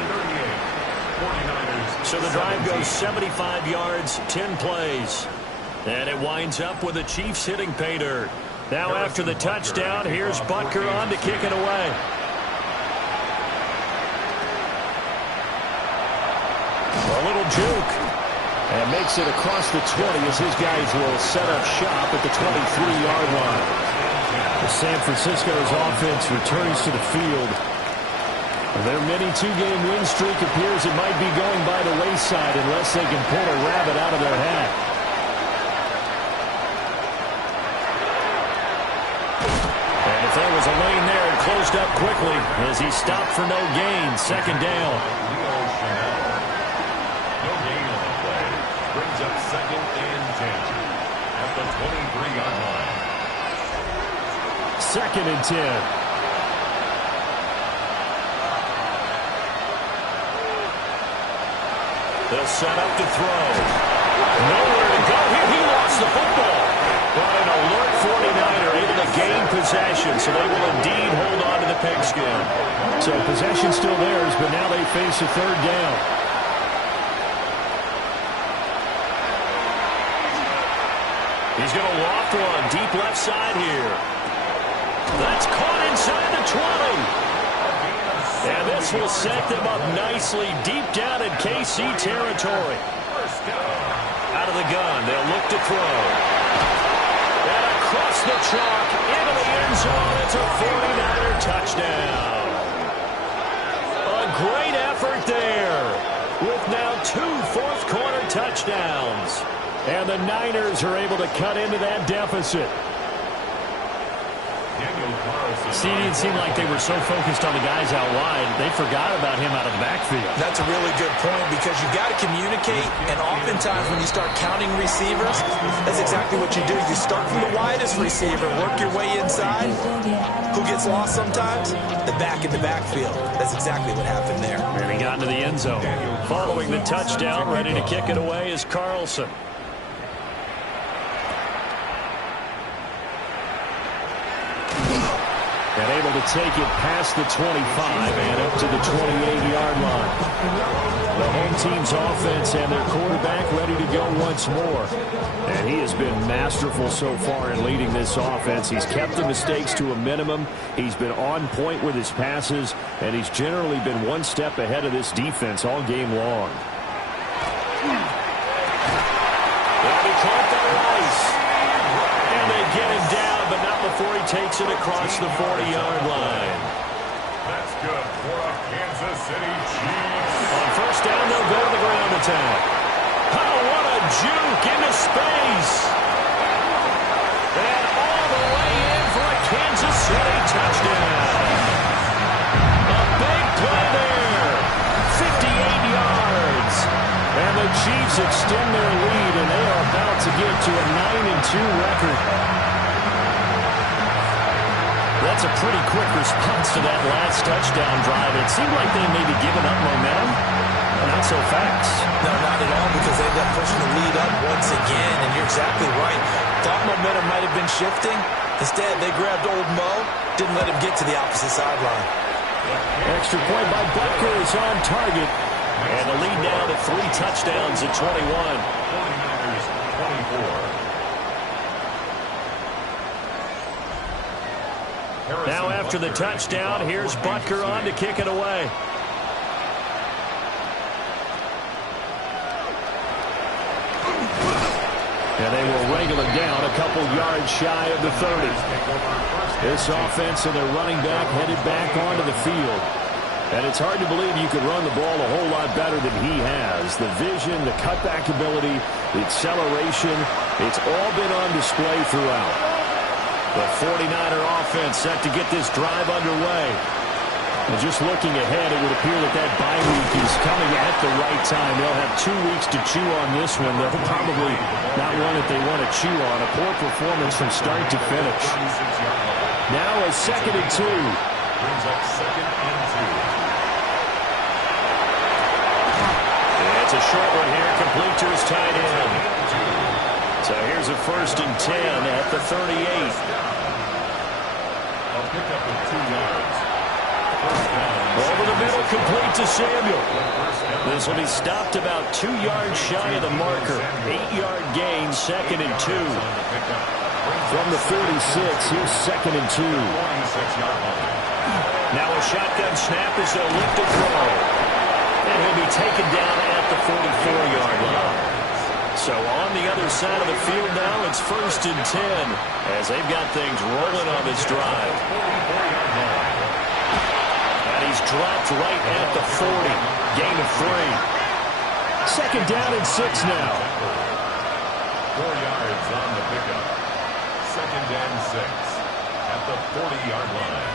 So the drive goes 75 yards, 10 plays. And it winds up with the Chiefs hitting pay dirt. Now after the touchdown, here's Butker on to kick it away. A little juke. And makes it across the 20 as his guys will set up shop at the 23-yard line. San Francisco's offense returns to the field. Their mini two-game win streak appears it might be going by the wayside unless they can pull a rabbit out of their hat. And if there was a lane there, it closed up quickly as he stopped for no gain. Second down. No gain on the play. Brings up 2nd and 10 at the 23-yard line. 2nd and 10. They'll set up to throw. Nowhere to go here. He lost the football. But an alert 49er able to gain possession, so they will indeed hold on to the pigskin. So possession still theirs, but now they face a 3rd down. He's going to loft one deep left side here. That's caught inside the 20. And this will set them up nicely deep down in KC territory. Out of the gun, they'll look to throw. And across the chalk, into the end zone, it's a 49er touchdown. A great effort there, with now 2 fourth-quarter touchdowns. And the Niners are able to cut into that deficit. See, it seemed like they were so focused on the guys out wide, they forgot about him out of the backfield. That's a really good point because you got to communicate, and oftentimes when you start counting receivers, that's exactly what you do. You start from the widest receiver, work your way inside. Who gets lost sometimes? The back in the backfield. That's exactly what happened there. And he got into the end zone. Following the touchdown, ready to kick it away is Carlson. And able to take it past the 25 and up to the 28-yard line. The home team's offense and their quarterback ready to go once more. And he has been masterful so far in leading this offense. He's kept the mistakes to a minimum. He's been on point with his passes, and he's generally been one step ahead of this defense all game long. They'll be caught by Rice. And they get him down, but not before he takes it across the 40-yard line. That's good for a Kansas City Chiefs. On first down, they'll go to the ground attack. Oh, what a juke into space. And all the way in for a Kansas City touchdown. A big play there. 58 yards. And the Chiefs extend their lead, and they are about to get to a 9-2 record. That's a pretty quick response to that last touchdown drive. It seemed like they may be giving up momentum. Not so fast. No, not at all, because they ended up pushing the lead up once again, and you're exactly right. Thought momentum might have been shifting. Instead, they grabbed old Mo, didn't let him get to the opposite sideline. Extra point by Butker is on target. And the lead now to 3 touchdowns at 21. 49ers 24. Now after the touchdown, here's Butker on to kick it away. And they will wrangle it down a couple yards shy of the 30. This offense and their running back headed back onto the field. And it's hard to believe you could run the ball a whole lot better than he has. The vision, the cutback ability, the acceleration, it's all been on display throughout. The 49er offense set to get this drive underway. And just looking ahead, it would appear that that bye week is coming at the right time. They'll have 2 weeks to chew on this one. They'll probably not one that they want to chew on. A poor performance from start to finish. Now a 2nd and 2. Brings up 2nd and 2. It's a short one here, complete to his tight end. So here's a 1st and 10 at the 38. A pickup of 2 yards. Over the middle, complete to Samuel. This will be stopped about 2 yards shy of the marker. 8-yard gain, 2nd and 2. From the 46, here's 2nd and 2. Now a shotgun snap as they'll look to throw. And he'll be taken down at the 44-yard line. So on the other side of the field now, it's 1st and 10 as they've got things rolling on this drive. And he's dropped right at the 40. Gain of 3. 2nd down and 6 now. 4 yards on the pickup. 2nd and 6 at the 40-yard line.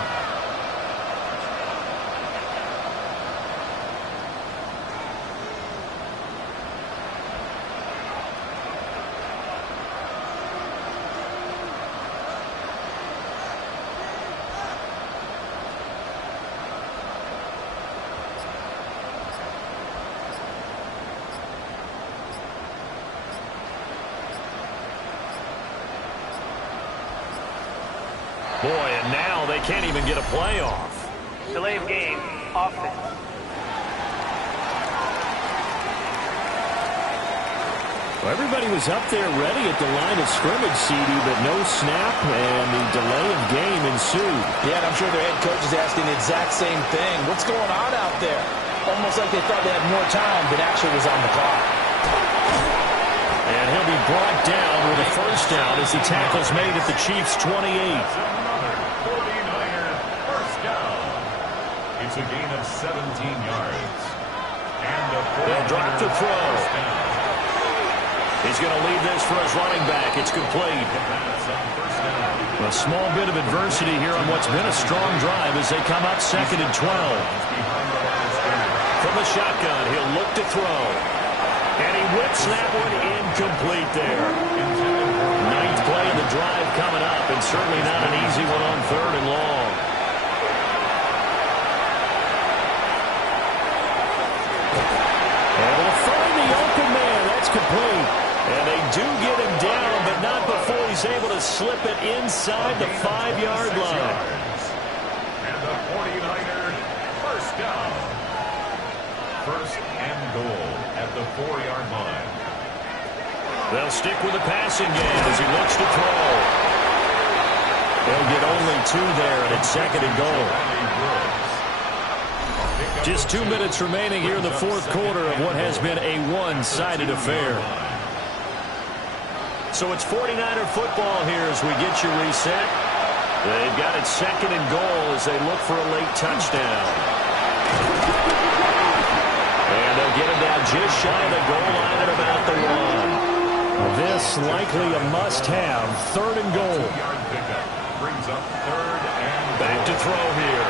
Boy, and now they can't even get a playoff. Delay of game, offense. Well, everybody was up there ready at the line of scrimmage, CD, but no snap, and the delay of game ensued. Yeah, and I'm sure their head coach is asking the exact same thing. What's going on out there? Almost like they thought they had more time than actually was on the clock. And he'll be brought down with a 1st down as the tackle's made at the Chiefs' 28. Another 49er first down. It's a gain of 17 yards. And a They'll drop to throw. He's going to lead this for his running back. It's complete. A small bit of adversity here on what's been a strong drive as they come up 2nd and 12. From the shotgun, he'll look to throw. And he whips that one incomplete there. 9th play of the drive coming up, and certainly not an easy one on 3rd and long. Able to find the open man. That's complete. And they do get him down, but not before he's able to slip it inside the 5-yard line. And the 49er first down. 1st and goal at the 4-yard line. They'll stick with the passing game as he looks to throw. They'll get only 2 there, and it's 2nd and goal. Just 2 minutes remaining here in the 4th quarter of what has been a one-sided affair. So it's 49er football here as we get you reset. They've got it 2nd and goal as they look for a late touchdown. And they'll get him down just shy of the goal line at about the 1. This likely a must-have. 3rd and goal. 2-yard pickup brings up 3rd and back to throw here.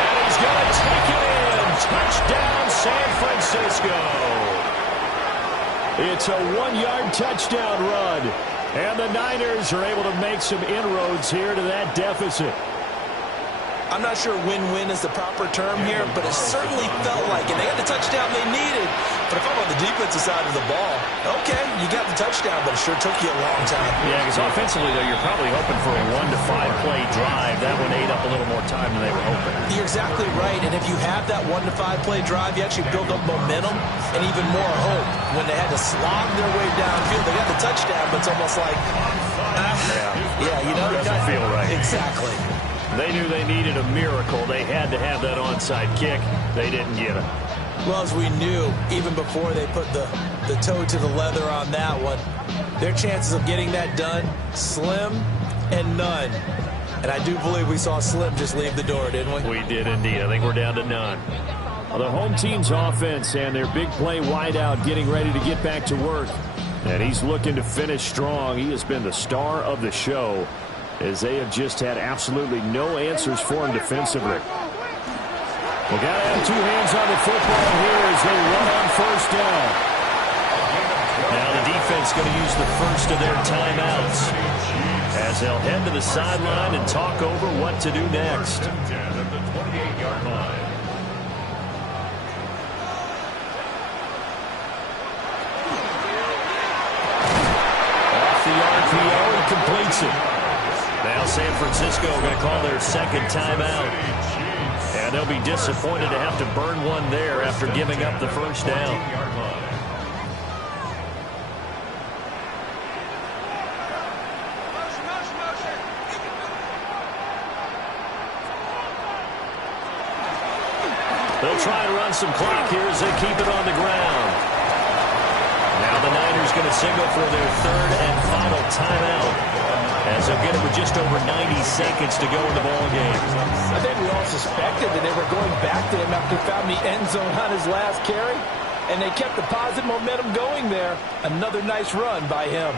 And he's going to take it in. Touchdown, San Francisco. It's a 1-yard touchdown run. And the Niners are able to make some inroads here to that deficit. I'm not sure win-win is the proper term here, but it certainly felt like it. They got the touchdown they needed. But if I'm on the defensive side of the ball, okay, you got the touchdown, but it sure took you a long time. Yeah, because offensively, though, you're probably hoping for a 1 to 5 play drive. That one ate up a little more time than they were hoping. You're exactly right. And if you have that 1 to 5 play drive, you actually build up momentum and even more hope. When they had to slog their way downfield, they got the touchdown, but it's almost like, you know, it doesn't feel right. Exactly. They knew they needed a miracle. They had to have that onside kick. They didn't get it. Well, as we knew, even before they put the toe to the leather on that one, their chances of getting that done, slim and none. And I do believe we saw Slim just leave the door, didn't we? We did indeed. I think we're down to none. Well, the home team's offense and their big play wideout getting ready to get back to work. And he's looking to finish strong. He has been the star of the show, as they have just had absolutely no answers for him defensively. We got to have 2 hands on the football here as they run on 1st down. Now the defense going to use the first of their timeouts as they'll head to the sideline and talk over what to do next. at the 28-yard line. Off the RPO and completes it. Now San Francisco going to call their 2nd timeout. And they'll be disappointed to have to burn one there after giving up the 1st down. They'll try and run some clock here as they keep it on the ground. Now the Niners is going to signal for their third and final timeout, as they'll get it with just over 90 seconds to go in the ball game. I think we all suspected that they were going back to him after he found the end zone on his last carry, and they kept the positive momentum going there. Another nice run by him.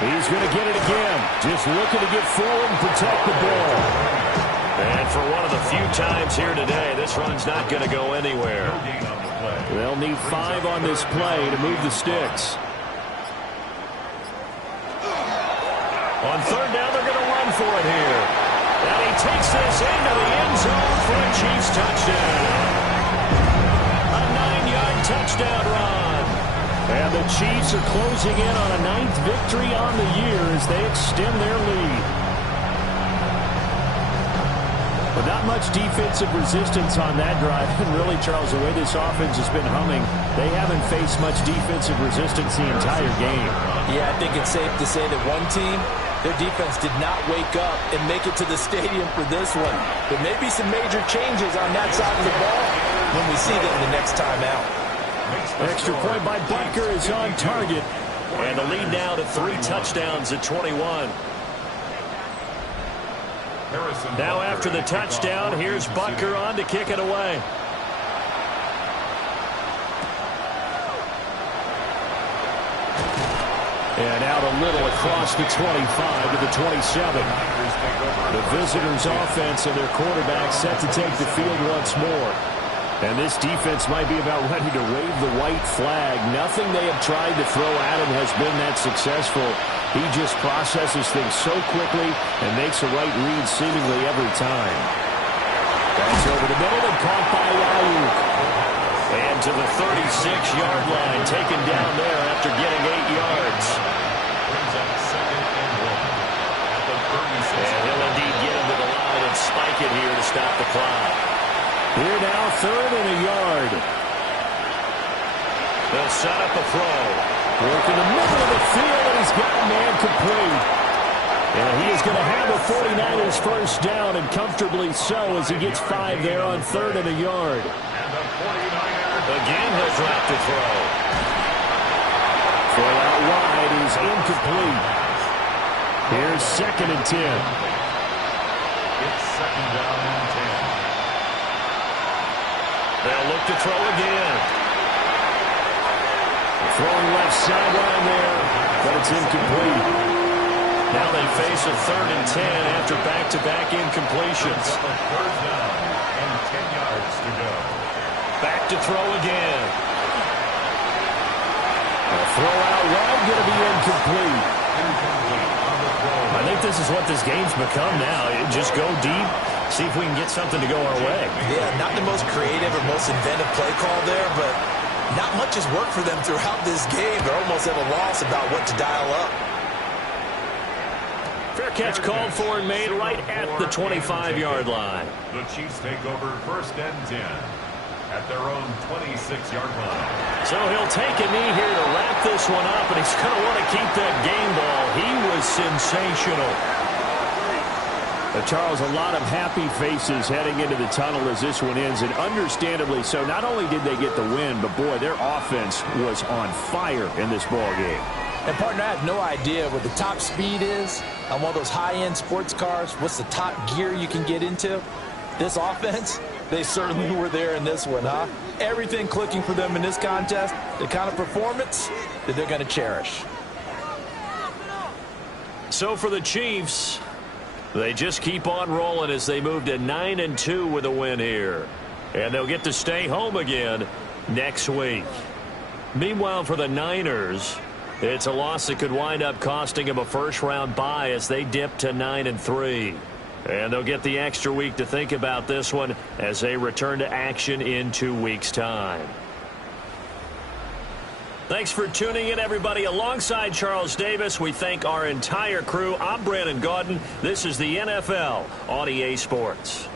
He's going to get it again. Just looking to get forward and protect the ball. And for one of the few times here today, this run's not going to go anywhere. They'll need 5 on this play to move the sticks. On third down, they're going to run for it here. And he takes this into the end zone for a Chiefs touchdown. A 9-yard touchdown run. And the Chiefs are closing in on a 9th victory on the year as they extend their lead. But not much defensive resistance on that drive. And really, Charles, the way this offense has been humming, they haven't faced much defensive resistance the entire game. Yeah, I think it's safe to say that one team, their defense did not wake up and make it to the stadium for this one. There may be some major changes on that side of the ball when we see them the next time out. Extra point by Butker is on target. And the lead now to 3 touchdowns at 21. Now after the touchdown, here's Butker on to kick it away. And out a little across the 25 to the 27. The visitors' offense and their quarterback set to take the field once more. And this defense might be about ready to wave the white flag. Nothing they have tried to throw at him has been that successful. He just processes things so quickly and makes the right read seemingly every time. That's over the middle and caught by Ayuk. And to the 36-yard line, taken down there after getting 8 yards. And he'll indeed get into the line and spike it here to stop the clock. Here now, 3rd and a yard. They'll set up a throw. Work in the middle of the field, and he's got a man complete. And he is going to have the 49ers first down, and comfortably so, as he gets 5 there on 3rd and a yard. Again, he'll drop to throw. Throw out wide is incomplete. Here's 2nd and 10. It's 2nd down and 10. They'll look to throw again. Throwing left sideline there, but it's incomplete. Now they face a 3rd and 10 after back-to-back incompletions. 3rd down and 10 yards to go. Back to throw again. A throw out wide, going to be incomplete. I think this is what this game's become now. Just go deep. See if we can get something to go our way. Yeah, not the most creative or most inventive play call there, but not much has worked for them throughout this game. They're almost at a loss about what to dial up. Fair catch called for and made right at the 25-yard line. The Chiefs take over 1st and 10 at their own 26-yard line. So he'll take a knee here to wrap this one up, and he's going to want to keep that game ball. He was sensational. Charles, a lot of happy faces heading into the tunnel as this one ends, and understandably so. Not only did they get the win, but boy, their offense was on fire in this ball game. And partner, I have no idea what the top speed is on one of those high-end sports cars. What's the top gear you can get into? This offense, they certainly were there in this one, huh? Everything clicking for them in this contest, the kind of performance that they're going to cherish. So for the Chiefs, they just keep on rolling as they move to 9-2 with a win here. And they'll get to stay home again next week. Meanwhile, for the Niners, it's a loss that could wind up costing them a first-round bye as they dip to 9-3. And they'll get the extra week to think about this one as they return to action in 2 weeks' time. Thanks for tuning in, everybody. Alongside Charles Davis, we thank our entire crew. I'm Brandon Gaudin. This is the NFL on EA Sports.